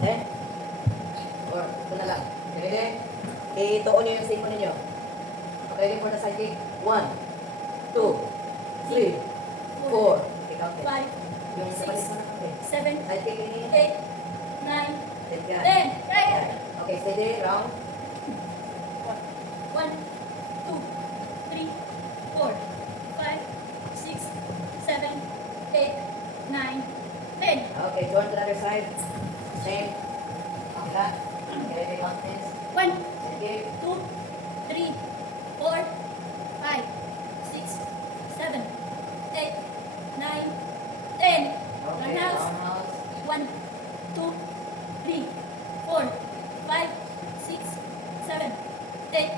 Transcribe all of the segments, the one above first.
Okay? Or, ito na lang. Ready? Ituon nyo yung siko ninyo. Okay, ready for the side kick? 1, 2, 3, 4. Take out it. 5, Yung sa palis mo na kami. 7, Side kick ini. 8, 9, Then, yan. 10. Right. Yan. Okay, steady, round. 1, 2, 3, 4, 5, 6, 7, 8, 9, 10. Okay, turn to the other side. Same. Okay, that. Okay, ready, count this. 1, Side kick. 2, 3, 4, 5, 6, 7, 8, 9, 10. Okay, Roundhouse. roundhouse. 1, 2, 3, 4, 5, 6, 7, 8,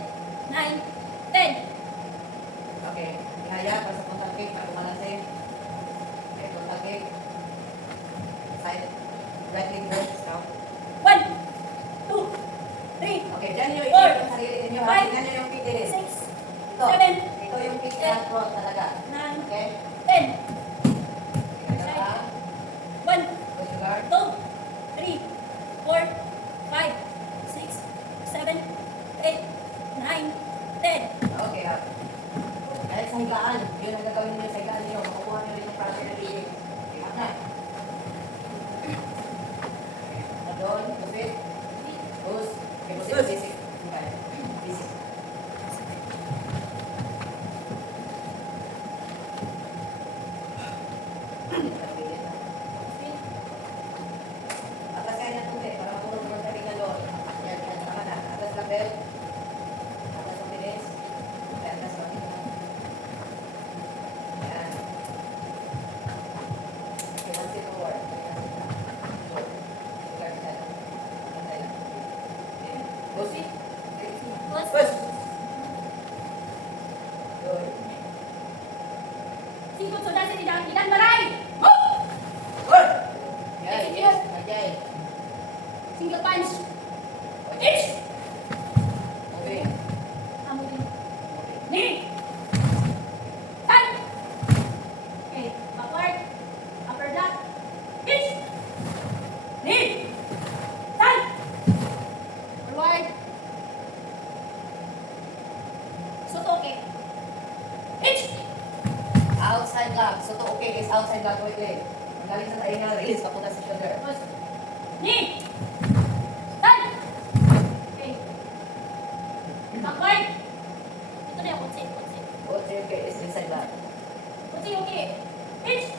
9, 10. Okay, ihaya pa sa frontal kick para kumalansin. Okay, frontal kick. Side. Right leg first. Count. 1, 2, 3, Okay, dyan nyo Four. i-check ang sarili ninyo. ha? Five. Tingnan nyo yung kick din. 6, Ito. 7, Ito yung kick na front talaga. 9, Okay? 10. Tingnan nyo ha. 1, Put your guard. 2, 3, 4, 5, 6, 7, 8, 9, 10. Okay ha. Kahit sa higaan, yun ang gagawin nyo sa higaan nyo. Makukuha nyo rin yung pressure na feeling. Okay, mat na. Okay, doon, pusit. Push. Okay, pusit. Pusit. Okay. Pusit. Atas kaya ng tubig para makulong mo sa tingnan doon. Yan, yan, tama na. Atas lang, Bel. Atas ang bilis. Okay, atas lang. Yan. Okay, one step forward. Forward. Forward. Pantay lang. Okay. Push. Push. Push. Good. Singkot sudah sa idan maray. Good. Yay, yes. Yay. Single punch. Itch. Moving. Amo din. Moving. Knee. Tan. Okay, backward. Upper block. Itch. Knee. Tan. Forward. Sotoke. Itch. Outside lock. So to okay is outside lock right leg. Ang galing sa triangle, release papunta sa shoulder. Push. Knee. Tan. Okay. Backward. Ito na yung kutsi. Okay, okay, is inside lock. Kutsi, okay. Pitch.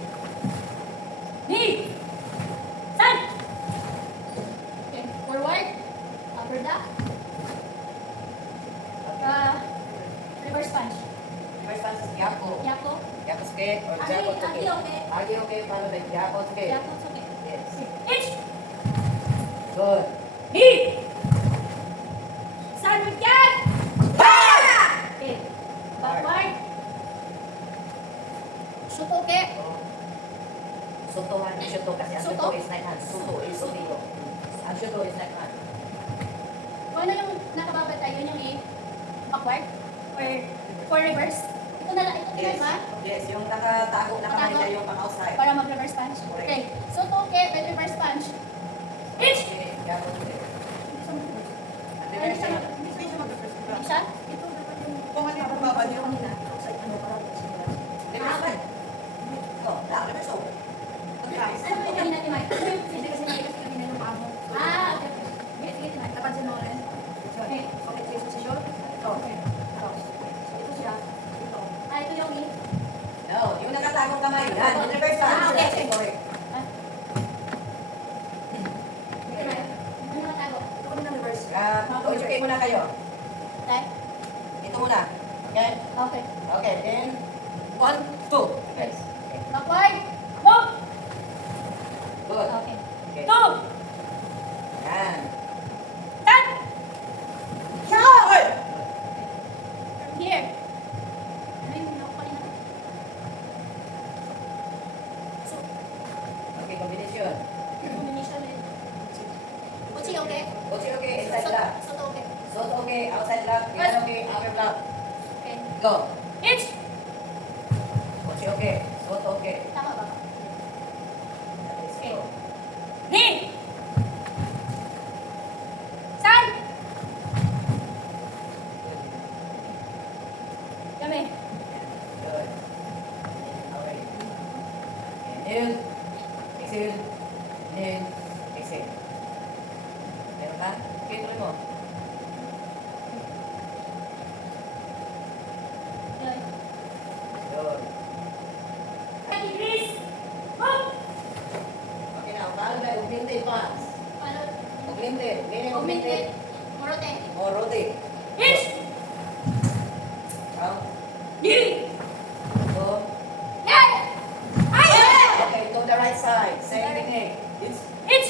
Knee. Tan. Okay. Forward. Upper dock. Reverse punch. First one is Yako. Yako. Yako's okay or Agi, Jako's okay. agi, okay. Agi okay, follow by Yako's okay. Yako, okay. Yes. Pitch. Good. Knee. Sandwich yan. Okay. Backward. Shoot, okay. Sotohan, shoto kasi. Ang Soto? shoto is right hand. Soto is soto. Ang shoto is right hand. Kung ano yung nakababa tayo, yun yung backward or for reverse. Ito na lang, ito na Yes. ba? Yes, yung nakatago na kamay na yung pang-outside. Para mag-reverse punch. Correct. Okay. So, okay, with reverse punch. Pitch! Okay, Yako's okay. At the Ano very siya? same. Hindi siya? Ito dapat yung kung ano yung bababa niyo kanina. Sa ano para Reverse one. Ito, lang, reverse oh. guys. Ano yung kanina, Timay? Hindi kasi nilikas kanina yung amo. Ah, okay. Sige, sige, Timay. Napansin mo rin? Okay. Okay, face position. Ito. Ito. So, ito siya. Ito. Ah, ito yung No, yung nakatagong kamay. Yan, yung reverse one. Ah, okay. Yes, correct. Ah. Timay. Ano nakatago? Ito kami ng reverse. Okay muna kayo. Okay? Ito muna. Okay? Okay. Okay, then 1, 2. Yes. Backward. Move! Good. Okay. Okay. Two! Yan. Tan! Good. Here. Ano yung hinaw ko kanina? So, Okay, combination. combination with... Uchi, okay? Okay, okay, inside lock. Soto, okay. Short okay, outside lock. Yan okay, upper block. Okay. Go. Itch! Okay, okay. Short okay. Tama ba? That is Okay. go. Knee! Sige. Meron ka? Okay, tuloy mo. Yan. Yun. 90 degrees. Move. Okay na, paano na? Augmented pass. Ano? Augmented. Meaning Augmented. augmented. Morote. O, rotate. Hitch. Count. Diri. Go. Yan. Ay! Okay, to the right side. Same technique. It's, Hitch.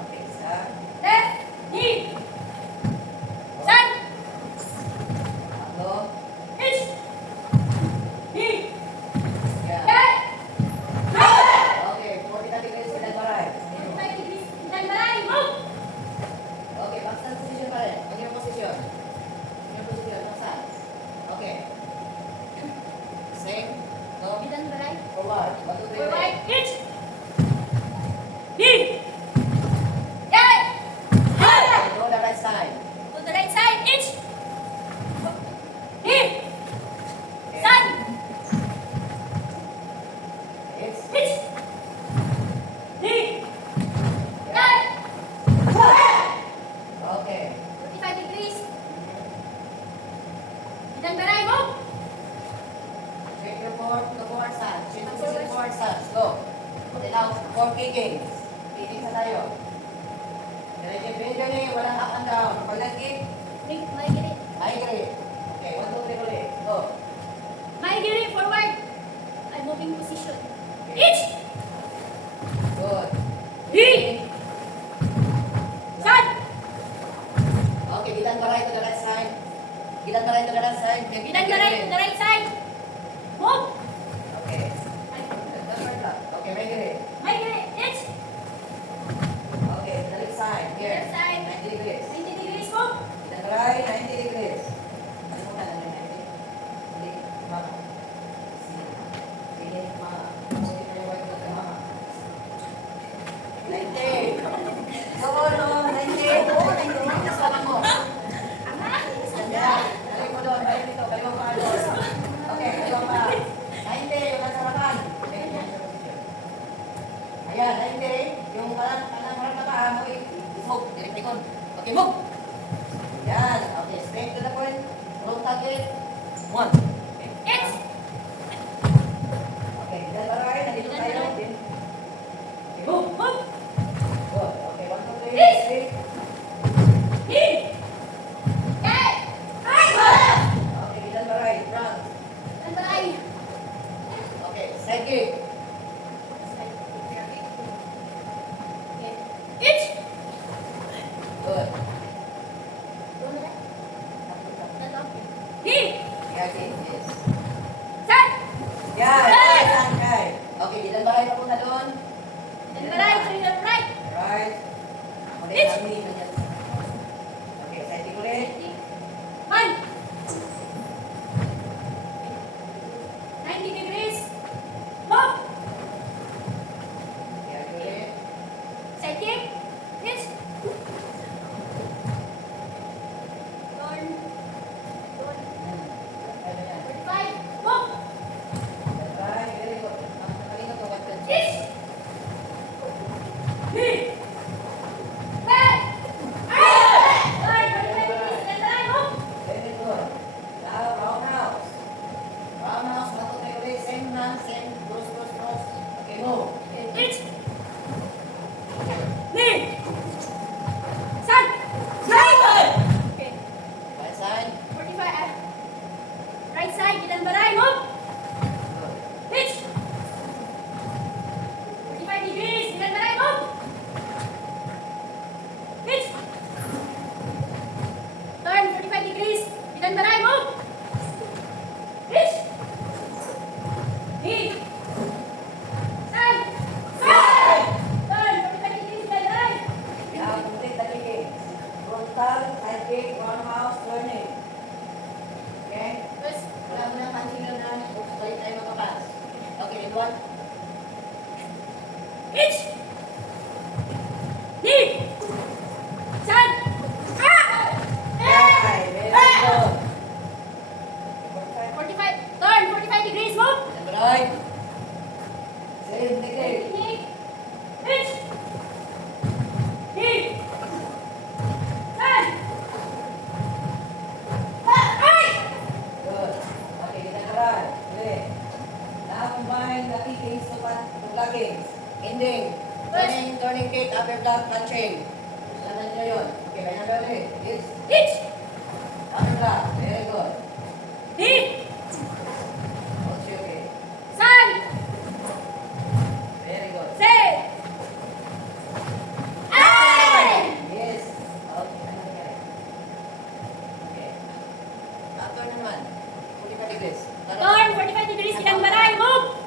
okay, isa. Left. Knee. San. Tatlo. Hitch. Knee. Yan. Yan. Okay, 45 degrees sa right. 45 degrees. Dan balay. Move. Okay, back stand position pa rin. Ang iyong posisyon. Ang iyong posisyon, back stand. Okay. Same. Go. Dan balay. Forward. 1, 2, 3, Forward. Hitch. Knee. Yan. Yan. Go the right side. To the right side. Hitch. Knee. Okay. San. It's, Hitch. Knee. Yan. okay. 45 degrees. Dan balay. Move. Check your forward stance. Check your position forward stance. Go. Okay, now, 4 kickings. Kickings na tayo. Diretso, bend, walang up and down. Pag nag-kick, May giri. migrate. Okay, 1, 2, 3 ulit. Go. May giri. Forward. I'm moving position. Hitch. Good. Knee. San. Okay, gitan ka right to the right side. Gitan ka right to the right side. Dan balay. To the right side. Move. Okay. Okay, migrate. May giri. Hitch. Okay, to the left side. Here. Left side. 90 degrees. 90 degrees. Move. Gitan ka right, 90 degrees. Ano mo ka na 90? Hindi, mama. Sige, mama. Sige na yung white blood kay mama. 90. Come on, no, 90. Oo, 90. Kasalan mo. Yan. Balik mo doon, balik dito. Balik mo pa doon. Okay, balik mo pa. 90, yung nasa harapan. Ayan, 90. Yung parang harap na paa mo, i-move. Direct likod. Okay, move. Yan. Okay, straight to the point. Roll target. 1. Hitch. Okay, then alright, nandito tayo. Okay, move. Move. Good. Okay, 1, 2, 3. Yes. Straight. Knee. Yan. Ay. Okay, then alright. Front. Dan balay. Okay, side kick. Okay. Hitch. Good. Knee. Yeah, kick. Yes. San. Yan. Right. Yan, right. Okay, then alright na punta doon. Dan balay. To the right. Right. Okay, Yes. kami. Okay, side kick ulit. One. 90 degrees. Move. Yan ulit. Side kick. Hitch. Turn. Turn. Ano yan? 45. Move. Right, very good. Kanina to, what Hitch. Knee. Head. indicate upper block punching. Sanan nyo yun. Okay, kanya ba ulit? Yes. Hit! Upper block. Very good. Hit! Okay, okay. San! Very good. Say! Ay! Yes. Okay, ano nangyari? Okay. After naman, 45 degrees. Turn 45 degrees, ilang baray, move!